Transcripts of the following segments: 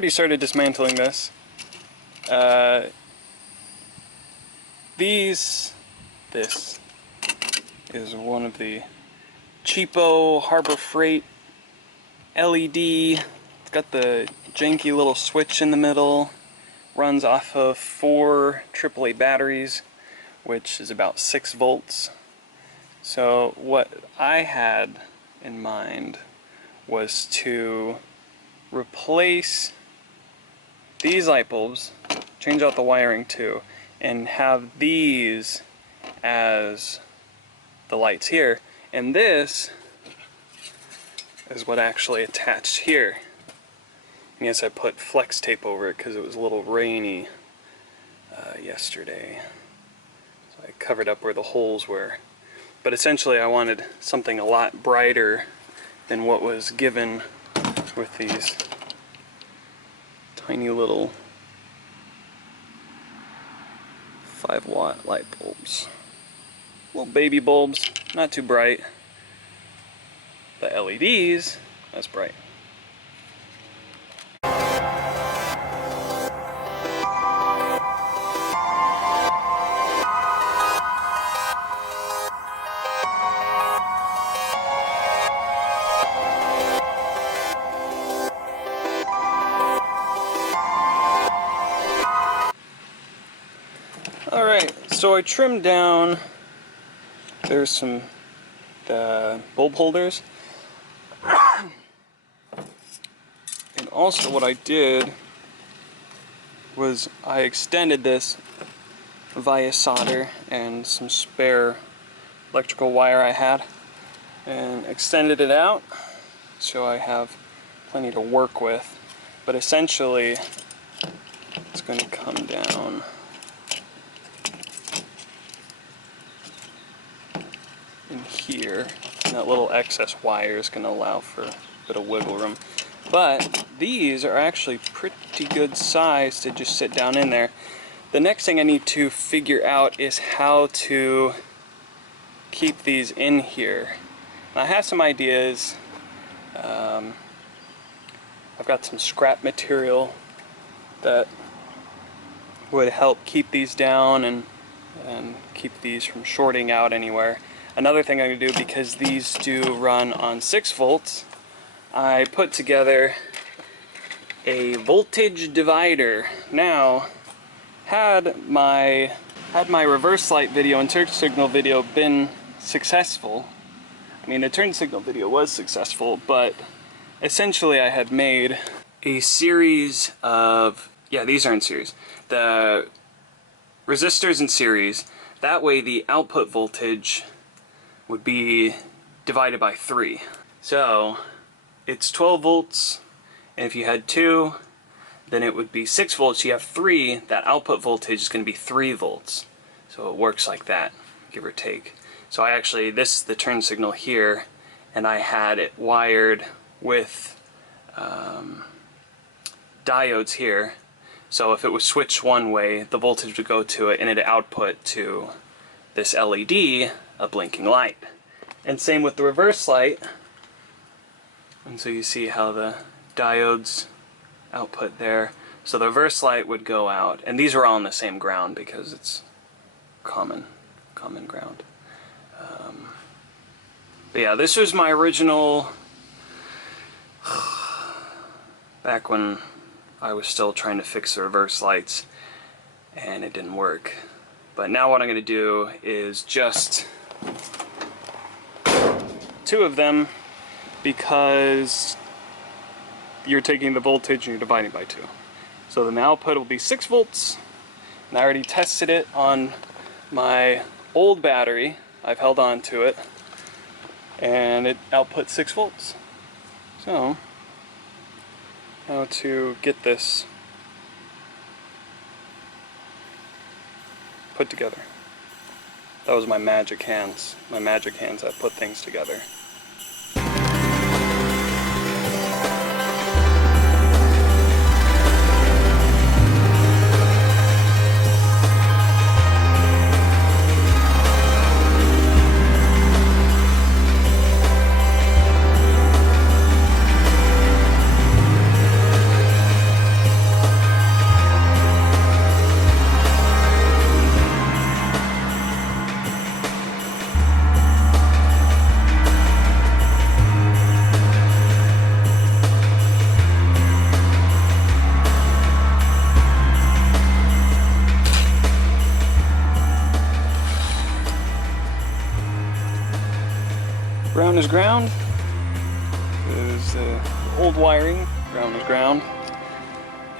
already started dismantling this. This is one of the cheapo Harbor Freight LED. It's got the janky little switch in the middle. Runs off of 4 AAA batteries, which is about 6 volts. So what I had in mind was to replace these light bulbs, change out the wiring too, and have these as the lights here. And this is what actually attached here. And yes, I put flex tape over it because it was a little rainy yesterday. So I covered up where the holes were. But essentially I wanted something a lot brighter than what was given with these tiny little 5-watt light bulbs. Little baby bulbs, not too bright. The LEDs, that's bright. Alright, so I trimmed down, there's some bulb holders, and also what I did was I extended this via solder and some spare electrical wire I had, and extended it out so I have plenty to work with. But essentially it's going to come down in here, and that little excess wire is going to allow for a bit of wiggle room. But these are actually pretty good size to just sit down in there. The next thing I need to figure out is how to keep these in here. I have some ideas. I've got some scrap material that would help keep these down and keep these from shorting out anywhere. Another thing I'm going to do, because these do run on 6 volts, I put together a voltage divider. Now, had my reverse light video and turn signal video been successful, I mean the turn signal video was successful, but essentially I had made a series of, yeah, these are in series, the resistors in series. That way the output voltage would be divided by 3. So it's 12 volts, and if you had 2, then it would be 6 volts. You have 3, that output voltage is going to be 3 volts. So it works like that, give or take. So I actually, this is the turn signal here, and I had it wired with diodes here. So if it was switched one way, the voltage would go to it and it'd output to this LED, a blinking light. And same with the reverse light. And so you see how the diodes output there. So the reverse light would go out, and these are all on the same ground because it's common ground. But yeah, this was my original, back when I was still trying to fix the reverse lights and it didn't work. But now what I'm going to do is just 2 of them, because you're taking the voltage and you're dividing by 2. So then the output will be 6 volts, and I already tested it on my old battery. I've held on to it, and it outputs 6 volts. So, how to get this put together. That was my magic hands. My magic hands that put things together. Ground is ground. Is old wiring. Ground is ground.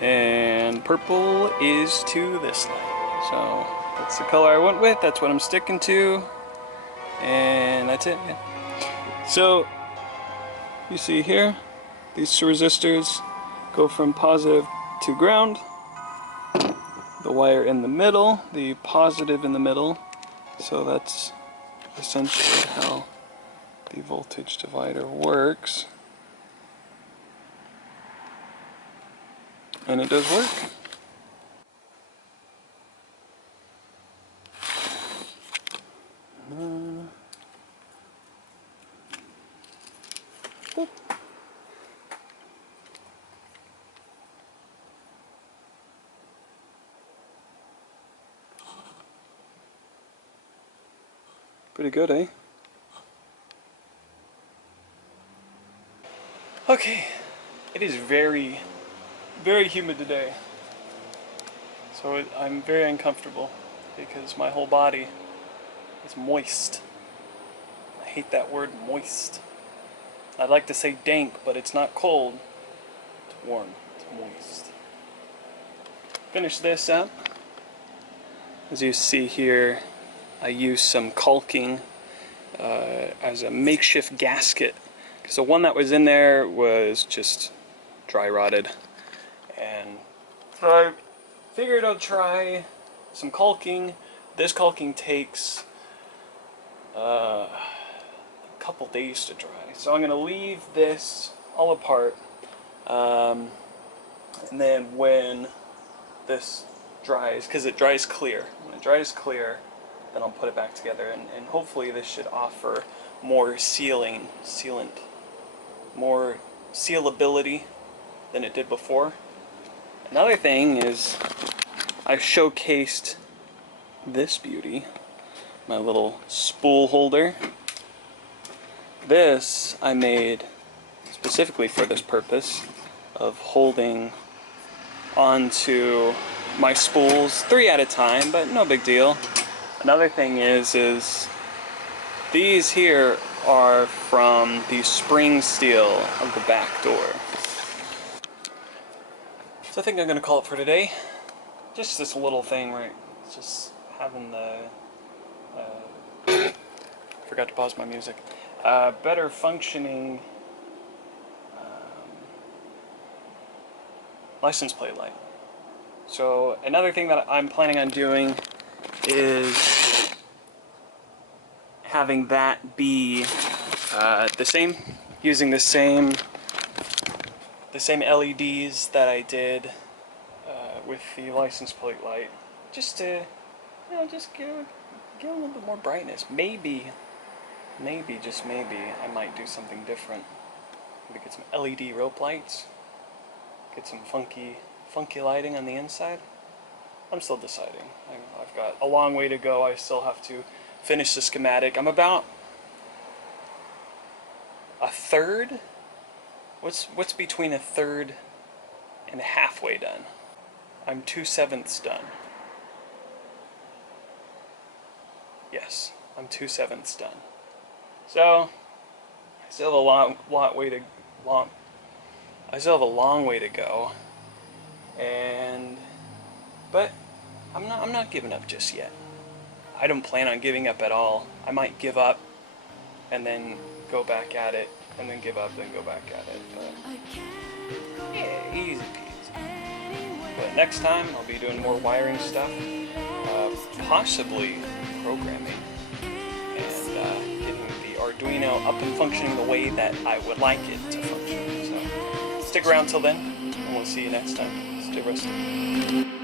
And purple is to this light. So that's the color I went with. That's what I'm sticking to. And that's it. Yeah. So you see here, these two resistors go from positive to ground. The wire in the middle, the positive in the middle. So that's essentially how the voltage divider works. And it does work. Pretty good, eh? Okay, it is very, very humid today. So I'm very uncomfortable because my whole body is moist. I hate that word, moist. I'd like to say dank, but it's not cold. It's warm, it's moist. Finish this up. As you see here, I used some caulking as a makeshift gasket. Because the one that was in there was just dry rotted. And so I figured I'd try some caulking. This caulking takes a couple days to dry. So I'm going to leave this all apart. And then when this dries, because it dries clear, when it dries clear, then I'll put it back together, and hopefully this should offer more more sealability than it did before. Another thing is I showcased this beauty, my little spool holder. This I made specifically for this purpose of holding onto my spools 3 at a time, but no big deal. Another thing is these here are from the spring steel of the back door. So I think I'm going to call it for today. Just this little thing, right? It's just having the... forgot to pause my music. Better functioning license plate light. So another thing that I'm planning on doing is having that be the same, using the same LEDs that I did with the license plate light, just to, you know, just give a little bit more brightness. Maybe, just maybe, I might do something different. Maybe get some LED rope lights, get some funky lighting on the inside. I'm still deciding. I've got a long way to go. I still have to finish the schematic. I'm about a third. What's between a third and halfway done? I'm 2/7 done. Yes, I'm 2/7 done. So I still have a I still have a long way to go. But I'm not giving up just yet. I don't plan on giving up at all. I might give up and then go back at it, and then give up, then go back at it. But yeah, easy peasy. But next time I'll be doing more wiring stuff, possibly programming, and getting the Arduino up and functioning the way that I would like it to function. So stick around till then, and we'll see you next time. Stay roasted.